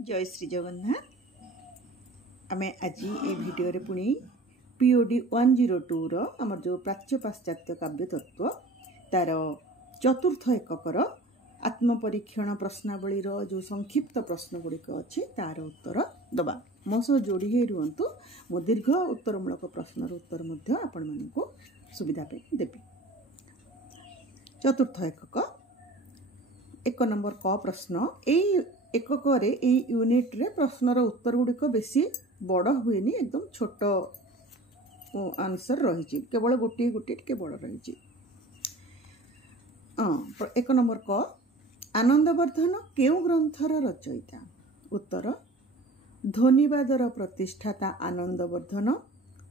जय श्री जगन्नाथ। आम आज ये भिडियो पुणी POD 102 आमर जो प्राच्य पाश्चात्य काव्य तत्व तार चतुर्थ एककर आत्मपरीक्षण प्रश्नावली जो संक्षिप्त प्रश्न गुड़िक अच्छी तार उत्तर दबा मो सह जोड़ी रुहतु। मो दीर्घ उत्तरमूलक प्रश्नर उत्तर आपण मानक सुविधा देवी। चतुर्थ एकक एक नंबर क प्रश्न एकक यूनिट रे प्रश्नर उत्तर गुड़िक बेसी बड़ हुए एकदम छोट आंसर रही केवल गोटे गोटे टे बड़ रही। एक नंबर क आनंदवर्धन केउ ग्रंथर रचयिता? उत्तर ध्वनिवादर प्रतिष्ठाता आनंदवर्धन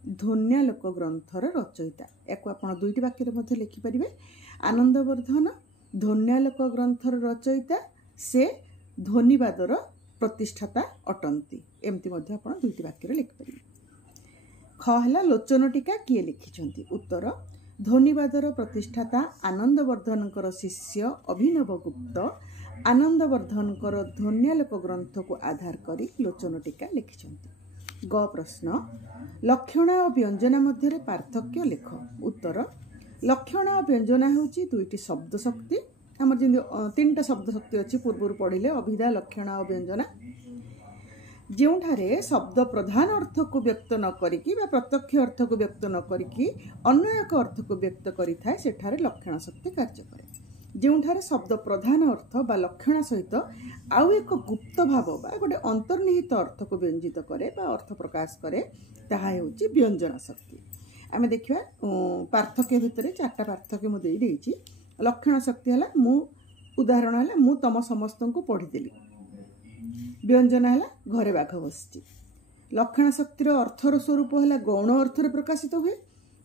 ध्वन्यालोक ग्रंथर रचयिता। या दुईटी वाक्य मध्य लिखिपारे आनंदवर्धन ध्वन्यालोक ग्रंथर रचयिता से ध्वनिवादर प्रतिष्ठाता अटंती। एमती दुईटी वाक्य लिखिपारे। ख है लोचन टीका किए लिखिछंती? उत्तर ध्वनिवादर प्रतिष्ठाता आनंदवर्धनकर शिष्य अभिनव गुप्त आनंदवर्धनकर ध्वन्यालोक ग्रंथ को आधार करी लोचन टीका लिखिछंती। ग प्रश्न लक्षणा और व्यंजना मध्य पार्थक्य लिख। उत्तर लक्षणा और व्यंजना होची दुईटी शब्द शक्ति। आम जमी तीन शब्द शक्ति अच्छी पूर्व पढ़ले अभिधा लक्षणा और व्यंजना जोठारे शब्द प्रधान अर्थ को व्यक्त न करिकी बा प्रत्यक्ष अर्थ को व्यक्त न करिकी अन्य एक अर्थ को व्यक्त करिथाए सेठारे लक्षण शक्ति कार्य करे। जोठारे शब्द प्रधान अर्थ बा लक्षण सहित आउ एक गुप्त भाव बा गोटे अंतर्निहित अर्थ को व्यंजित करे बा अर्थ प्रकाश करे ताहा हेउची व्यंजना शक्ति। आम देखिए पार्थक्य भितर चार्टा पार्थक्य मुझे देइछि। लक्षण शक्ति है मु उदाहरण है मु तम समस्त को पढ़ीदेली। व्यंजना है घरे बाघ बसची। लक्षण शक्तिर अर्थर स्वरूप है गौण अर्थ प्रकाशित हुए।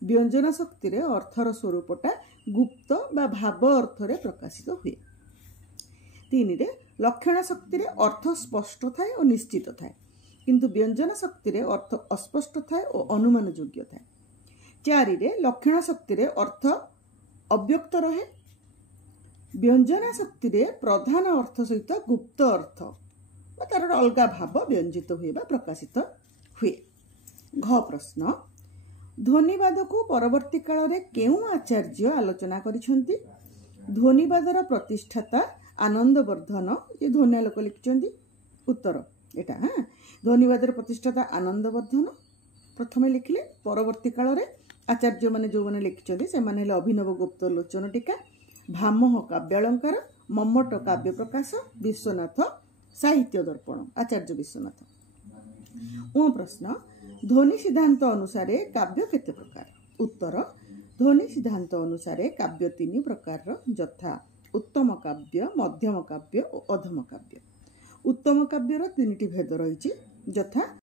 व्यंजना शक्तिर अर्थर स्वरूपटा गुप्त बा भाव अर्थ प्रकाशित हुए। तीन रे लक्षण शक्तिर अर्थ स्पष्ट थाए और निश्चित थाए किंतु व्यंजना शक्तिर अर्थ अस्पष्ट थाए और अनुमान योग्य थाए। चारि रे लक्षण शक्तिर अर्थ अव्यक्त रहे। व्यंजना शक्ति रे प्रधान अर्थ सहित गुप्त अर्थ तार अलग भाव व्यंजित हुए बा प्रकाशित हुए। घ प्रश्न ध्वनिवाद को परवर्ती काल रे केउ आचार्य आलोचना करिसेंती? ध्वनिवादर प्रतिष्ठाता आनंदवर्धन ये ध्वन्यालोक लिखिसेंती। उत्तर एटा ध्वनिवादर प्रतिष्ठाता आनंदवर्धन प्रथमे लिखिले। परवर्ती काल रे आचार्य माने जो माने लिखिसेंती से माने अभिनव गुप्त लोचन टीका भामह काव्यालंकार मम्मट काव्य प्रकाश विश्वनाथ साहित्य दर्पण आचार्य विश्वनाथ। प्रश्न ध्वनि सिद्धांत अनुसार काव्य केते प्रकार? उत्तर ध्वनि सिद्धांत अनुसार काव्य तीन प्रकार यथा उत्तम काव्य मध्यम काव्य और अधम काव्य। उत्तम काव्यर तीन भेद रही यथा